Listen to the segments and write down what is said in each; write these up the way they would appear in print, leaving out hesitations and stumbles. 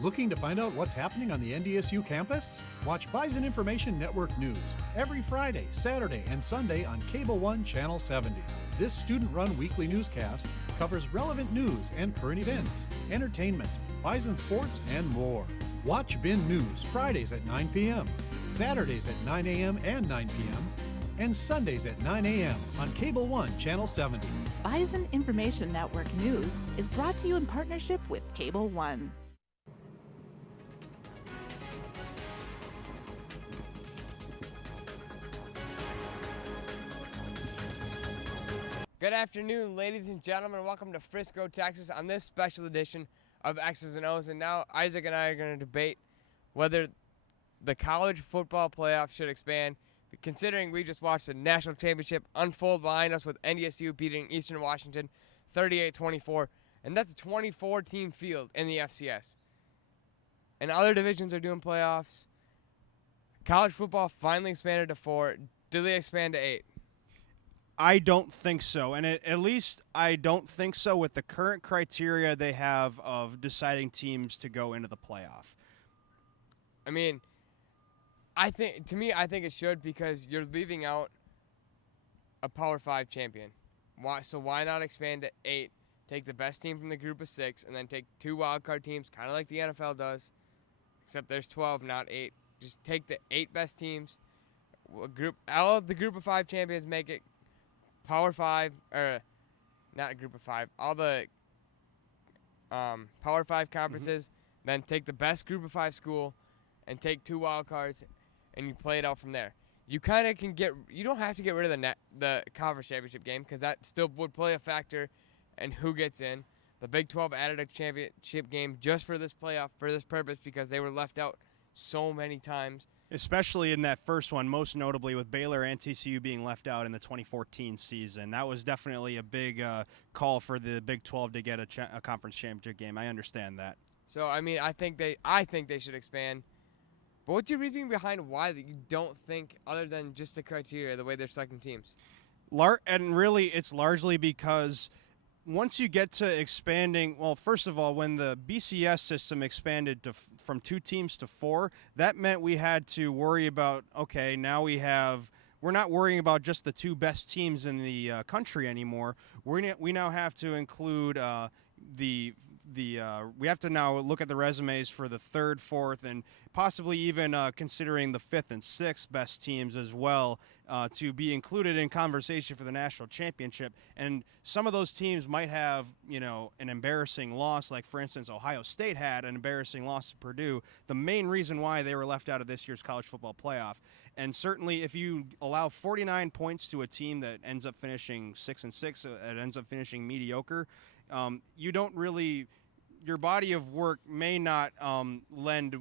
Looking to find out what's happening on the NDSU campus? Watch Bison Information Network News every Friday, Saturday, and Sunday on Cable One Channel 70. This student-run weekly newscast covers relevant news and current events, entertainment, Bison sports, and more. Watch BIN News Fridays at 9 p.m., Saturdays at 9 a.m. and 9 p.m., and Sundays at 9 a.m. on Cable One Channel 70. Bison Information Network News is brought to you in partnership with Cable One. Good afternoon, ladies and gentlemen. Welcome to Frisco, Texas on this special edition of X's and O's. And now Isaac and I are going to debate whether the college football playoff should expand, considering we just watched the national championship unfold behind us with NDSU beating Eastern Washington 38-24. And that's a 24-team field in the FCS. And other divisions are doing playoffs. College football finally expanded to 4. Do they expand to 8? I don't think so, and at least I don't think so with the current criteria they have of deciding teams to go into the playoff. I mean, I think it should, because you're leaving out a Power 5 champion. Why not expand to 8, take the best team from the group of 6, and then take 2 wildcard teams, kind of like the NFL does, except there's 12, not 8. Just take the 8 best teams. All of the group of 5 champions make it Power 5, or not a group of 5, all the Power 5 conferences, then take the best group of 5 school and take 2 wild cards, and you play it out from there. You kind of can you don't have to get rid of the conference championship game, because that still would play a factor in who gets in. The Big 12 added a championship game just for this playoff, for this purpose, because they were left out so many times. Especially in that first one, most notably with Baylor and TCU being left out in the 2014 season. That was definitely a big call for the Big 12 to get a conference championship game. I understand that. So, I mean, I think they should expand. But what's your reasoning behind why that you don't think, other than just the criteria, the way they're selecting teams? And really, it's largely because once you get to expanding, well, first of all, when the BCS system expanded from 2 teams to 4, that meant we had to worry about, okay, now we're not worrying about just the 2 best teams in the country anymore. We now have to include we have to now look at the resumes for the 3rd, 4th, and possibly even considering the 5th and 6th best teams as well to be included in conversation for the national championship. And some of those teams might have, an embarrassing loss, like, for instance, Ohio State had an embarrassing loss to Purdue, the main reason why they were left out of this year's college football playoff. And certainly if you allow 49 points to a team that ends up finishing 6-6, it ends up finishing mediocre, you don't really – your body of work may not lend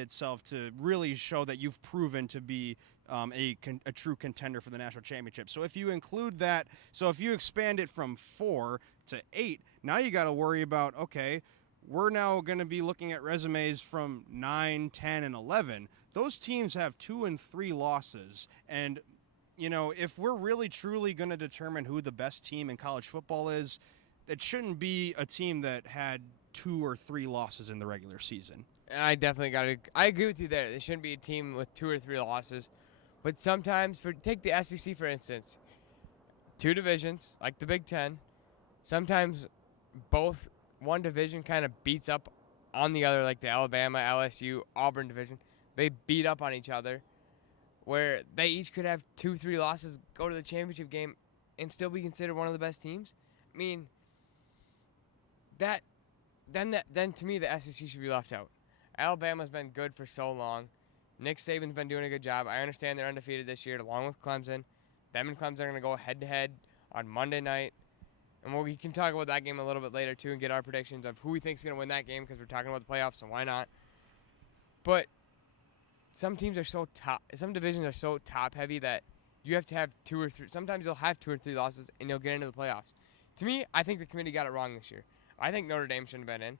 itself to really show that you've proven to be a true contender for the national championship. So if you include that, if you expand it from 4 to 8, now you got to worry about, okay, we're now going to be looking at resumes from 9, 10, and 11. Those teams have 2 and 3 losses, and if we're really truly going to determine who the best team in college football is, it shouldn't be a team that had 2 or 3 losses in the regular season. And I definitely I agree with you there. It shouldn't be a team with 2 or 3 losses. But sometimes, take the SEC for instance, 2 divisions, like the Big Ten, sometimes one division kind of beats up on the other, like the Alabama, LSU, Auburn division. They beat up on each other, where they each could have 2, 3 losses, go to the championship game, and still be considered one of the best teams. I mean, then to me, the SEC should be left out. Alabama's been good for so long. Nick Saban's been doing a good job. I understand they're undefeated this year, along with Clemson. Them and Clemson are going to go head-to-head on Monday night. And we can talk about that game a little bit later, too, and get our predictions of who we think is going to win that game, because we're talking about the playoffs, so why not? But some teams are so some divisions are so top-heavy that you have to have 2 or 3. Sometimes you'll have 2 or 3 losses, and you'll get into the playoffs. To me, I think the committee got it wrong this year. I think Notre Dame shouldn't have been in.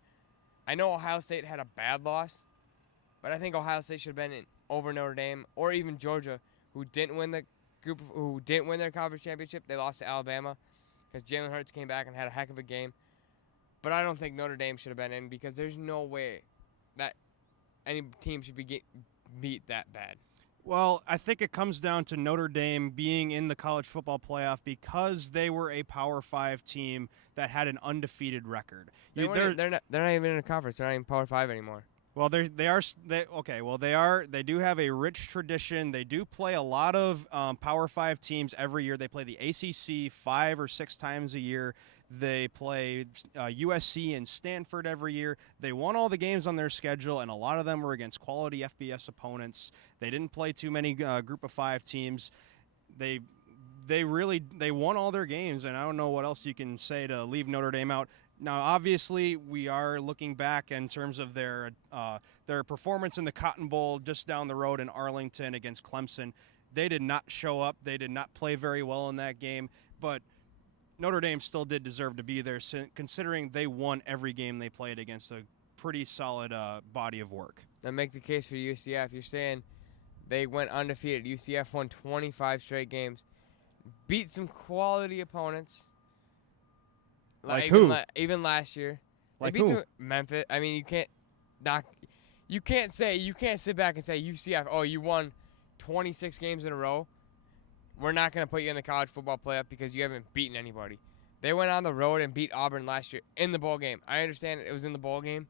I know Ohio State had a bad loss, but I think Ohio State should have been in over Notre Dame, or even Georgia, who didn't win their conference championship. They lost to Alabama because Jalen Hurts came back and had a heck of a game. but I don't think Notre Dame should have been in because there's no way that any team should be beat that bad. Well, I think it comes down to Notre Dame being in the college football playoff because they were a Power 5 team that had an undefeated record. They're not even in a conference. They're not even Power 5 anymore. Well, they do have a rich tradition. They do play a lot of Power 5 teams every year. They play the ACC 5 or 6 times a year. They play USC and Stanford every year. They won all the games on their schedule, and a lot of them were against quality FBS opponents. They didn't play too many Group of 5 teams. They won all their games, and I don't know what else you can say to leave Notre Dame out. Now, obviously, we are looking back in terms of their performance in the Cotton Bowl just down the road in Arlington against Clemson. They did not show up. They did not play very well in that game, but Notre Dame still did deserve to be there, considering they won every game they played against a pretty solid body of work. And make the case for UCF. You're saying they went undefeated. UCF won 25 straight games, beat some quality opponents. Like who? Even last year. Like they beat who? Memphis. I mean, you can't sit back and say UCF, oh, you won 26 games in a row. We're not going to put you in the college football playoff because you haven't beaten anybody. They went on the road and beat Auburn last year in the bowl game. I understand it was in the bowl game,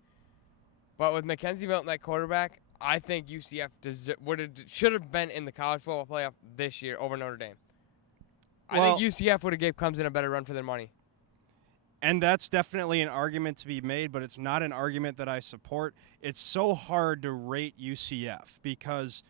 but with Mackenzie Milton at quarterback, I think UCF should have been in the college football playoff this year over Notre Dame. I think UCF would have gave Clemson a better run for their money. And that's definitely an argument to be made, but it's not an argument that I support. It's so hard to rate UCF because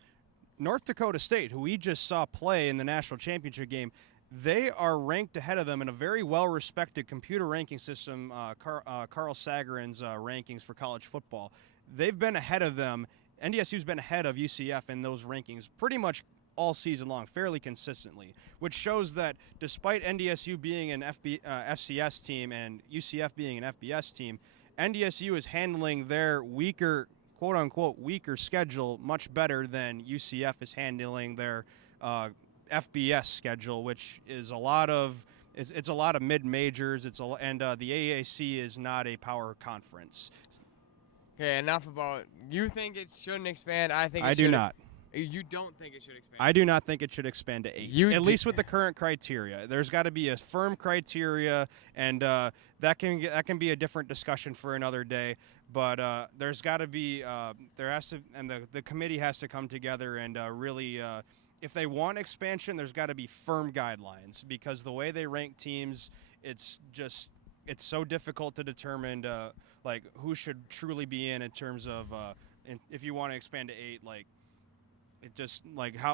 North Dakota State, who we just saw play in the national championship game, they are ranked ahead of them in a very well-respected computer ranking system, Carl Sagarin's rankings for college football. They've been ahead of them. NDSU's been ahead of UCF in those rankings pretty much all season long, fairly consistently, which shows that despite NDSU being an FCS team and UCF being an FBS team, NDSU is handling their weaker, quote-unquote, weaker schedule much better than UCF is handling their FBS schedule, which is a lot of mid-majors. The AAC is not a power conference. Okay, enough about you think it shouldn't expand. I think I do not. You don't think it should expand? I do not think it should expand to 8, at least with the current criteria. There's got to be a firm criteria, and that can be a different discussion for another day. But there's got to be the committee has to come together and really, if they want expansion, there's got to be firm guidelines because the way they rank teams, it's so difficult to determine like who should truly be in terms of if you want to expand to 8, like. It just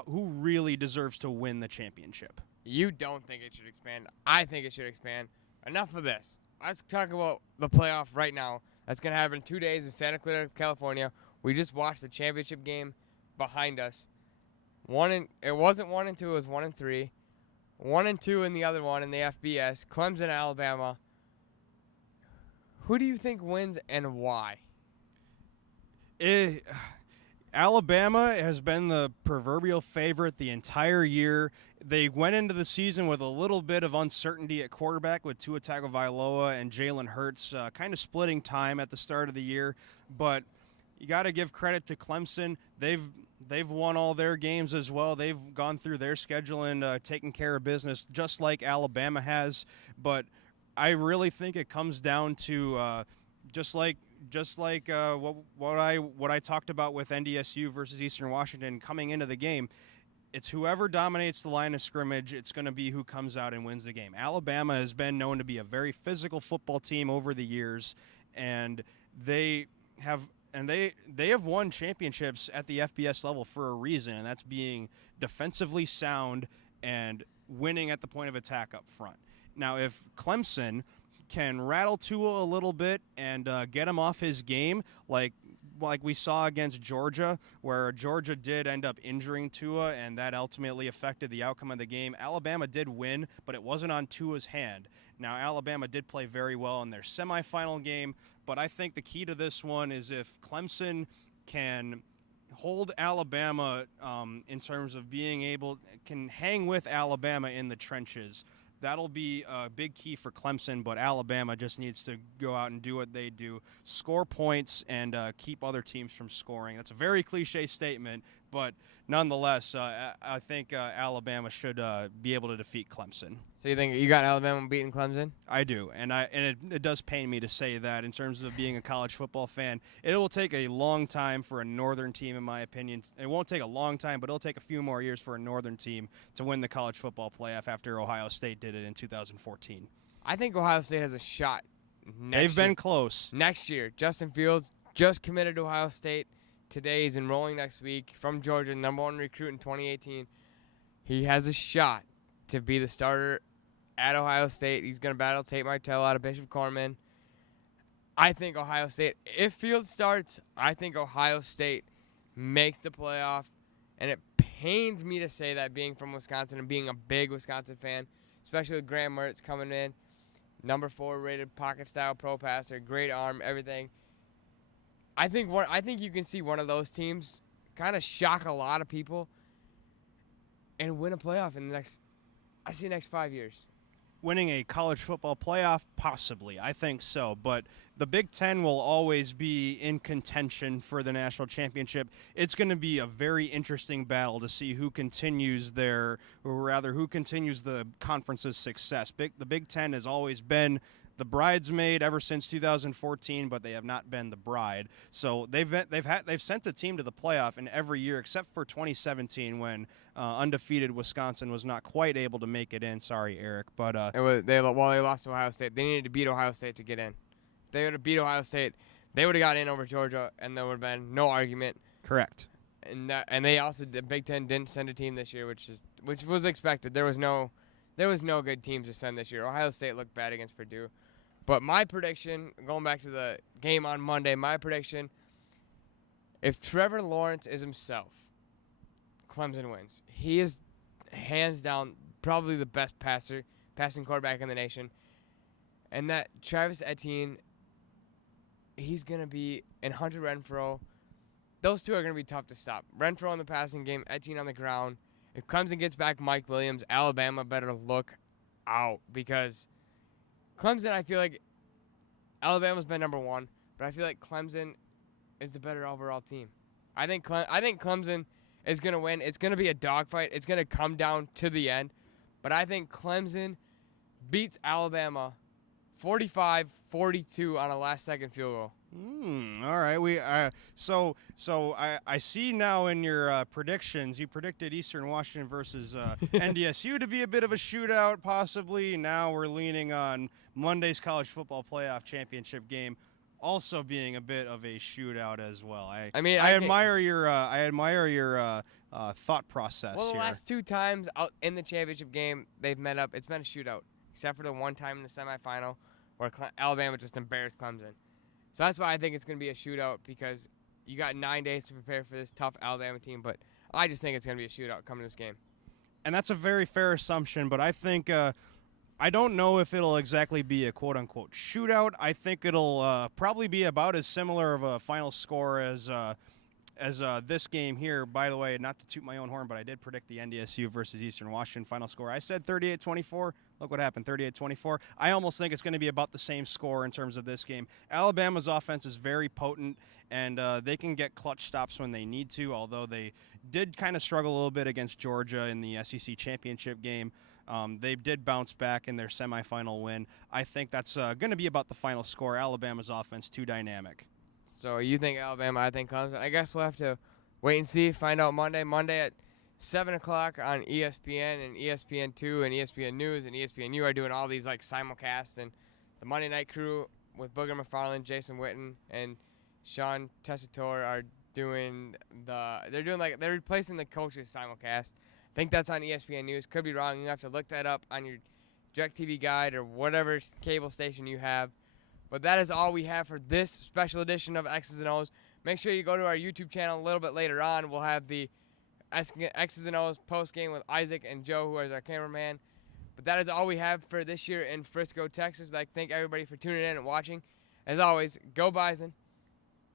who really deserves to win the championship? You don't think it should expand. I think it should expand. Enough of this. Let's talk about the playoff right now. That's going to happen in 2 days in Santa Clara, California. We just watched the championship game behind us. It wasn't 1 and 2, it was 1 and 3. 1 and 2 in the other one in the FBS. Clemson, Alabama. Who do you think wins and why? Alabama has been the proverbial favorite the entire year. They went into the season with a little bit of uncertainty at quarterback with Tua Tagovailoa and Jalen Hurts kind of splitting time at the start of the year. But you got to give credit to Clemson. They've won all their games as well. They've gone through their schedule and taken care of business just like Alabama has. But I really think it comes down to just like what I talked about with NDSU versus Eastern Washington coming into the game. It's whoever dominates the line of scrimmage, it's going to be who comes out and wins the game. Alabama has been known to be a very physical football team over the years, and they have won championships at the FBS level for a reason, and that's being defensively sound and winning at the point of attack up front. Now, if Clemson can rattle Tua a little bit and get him off his game, like we saw against Georgia, where Georgia did end up injuring Tua, and that ultimately affected the outcome of the game. Alabama did win, but it wasn't on Tua's hand. Now, Alabama did play very well in their semifinal game, but I think the key to this one is if Clemson can hold Alabama in terms of being able, can hang with Alabama in the trenches, That'll be a big key for Clemson, but Alabama just needs to go out and do what they do, score points, and keep other teams from scoring. That's a very cliche statement, but nonetheless, I think Alabama should be able to defeat Clemson. So you think you got Alabama beating Clemson? I do, and it does pain me to say that in terms of being a college football fan. It will take a long time for a northern team, in my opinion. It won't take a long time, but it'll take a few more years for a northern team to win the college football playoff after Ohio State did it in 2014. I think Ohio State has a shot They've been close. Next year, Justin Fields just committed to Ohio State. Today he's enrolling next week from Georgia, #1 recruit in 2018. He has a shot to be the starter at Ohio State. He's going to battle Tate Martell out of Bishop Corman. I think Ohio State, if Fields starts, I think Ohio State makes the playoff. And it pains me to say that, being from Wisconsin and being a big Wisconsin fan, especially with Graham Mertz coming in, #4 rated pocket style pro passer, great arm, everything. I think you can see one of those teams kind of shock a lot of people and win a playoff in the next 5 years. Winning a college football playoff? Possibly. I think so. But the Big Ten will always be in contention for the national championship. It's going to be a very interesting battle to see who continues the conference's success. The Big Ten has always been the bridesmaid ever since 2014, but they have not been the bride. So they've sent a team to the playoff in every year except for 2017 when undefeated Wisconsin was not quite able to make it in. Sorry, Eric, but they lost to Ohio State. They needed to beat Ohio State to get in. If they would have beat Ohio State, they would have got in over Georgia, and there would have been no argument. Correct. And they also, the Big Ten didn't send a team this year, which was expected. There was no good teams to send this year. Ohio State looked bad against Purdue. But my prediction, going back to the game on Monday, my prediction, if Trevor Lawrence is himself, Clemson wins. He is, hands down, probably the best passing quarterback in the nation. And that Travis Etienne, he's going to be, and Hunter Renfrow, those two are going to be tough to stop. Renfrow in the passing game, Etienne on the ground. If Clemson gets back Mike Williams, Alabama better look out, because Clemson, I feel like Alabama's been #1, but I feel like Clemson is the better overall team. I think Clemson is going to win. It's going to be a dogfight. It's going to come down to the end. But I think Clemson beats Alabama 45-42 on a last-second field goal. All right. I see now in your predictions, you predicted Eastern Washington versus NDSU to be a bit of a shootout, possibly. Now we're leaning on Monday's college football playoff championship game also being a bit of a shootout as well. I admire your thought process. Well, the here. last two times out in the championship game they've met up, it's been a shootout, except for the one time in the semifinal where Alabama just embarrassed Clemson. So that's why I think it's going to be a shootout, because you got 9 days to prepare for this tough Alabama team. But I just think it's going to be a shootout coming to this game. And that's a very fair assumption, but I think I don't know if it'll exactly be a quote-unquote shootout. I think it'll probably be about as similar of a final score as this game here. By the way, not to toot my own horn, but I did predict the NDSU versus Eastern Washington final score. I said 38-24. Look what happened, 38-24. I almost think it's going to be about the same score in terms of this game. Alabama's offense is very potent, and they can get clutch stops when they need to, although they did kind of struggle a little bit against Georgia in the SEC championship game. They did bounce back in their semifinal win. I think that's going to be about the final score. Alabama's offense, too dynamic. So you think Alabama, I think Clemson. I guess we'll have to wait and see, find out Monday. Monday at 7 o'clock on ESPN and ESPN2 and ESPN News and ESPNU are doing all these like simulcasts. And the Monday Night Crew with Booger McFarland, Jason Witten, and Sean Tessitore are doing they're replacing the coaches simulcast. I think that's on ESPN News. Could be wrong. You have to look that up on your DirecTV guide or whatever cable station you have. But that is all we have for this special edition of X's and O's. Make sure you go to our YouTube channel a little bit later on. We'll have the X's and O's post game with Isaac and Joe, who is our cameraman. But that is all we have for this year in Frisco, Texas. I'd like to thank everybody for tuning in and watching. As always, go Bison.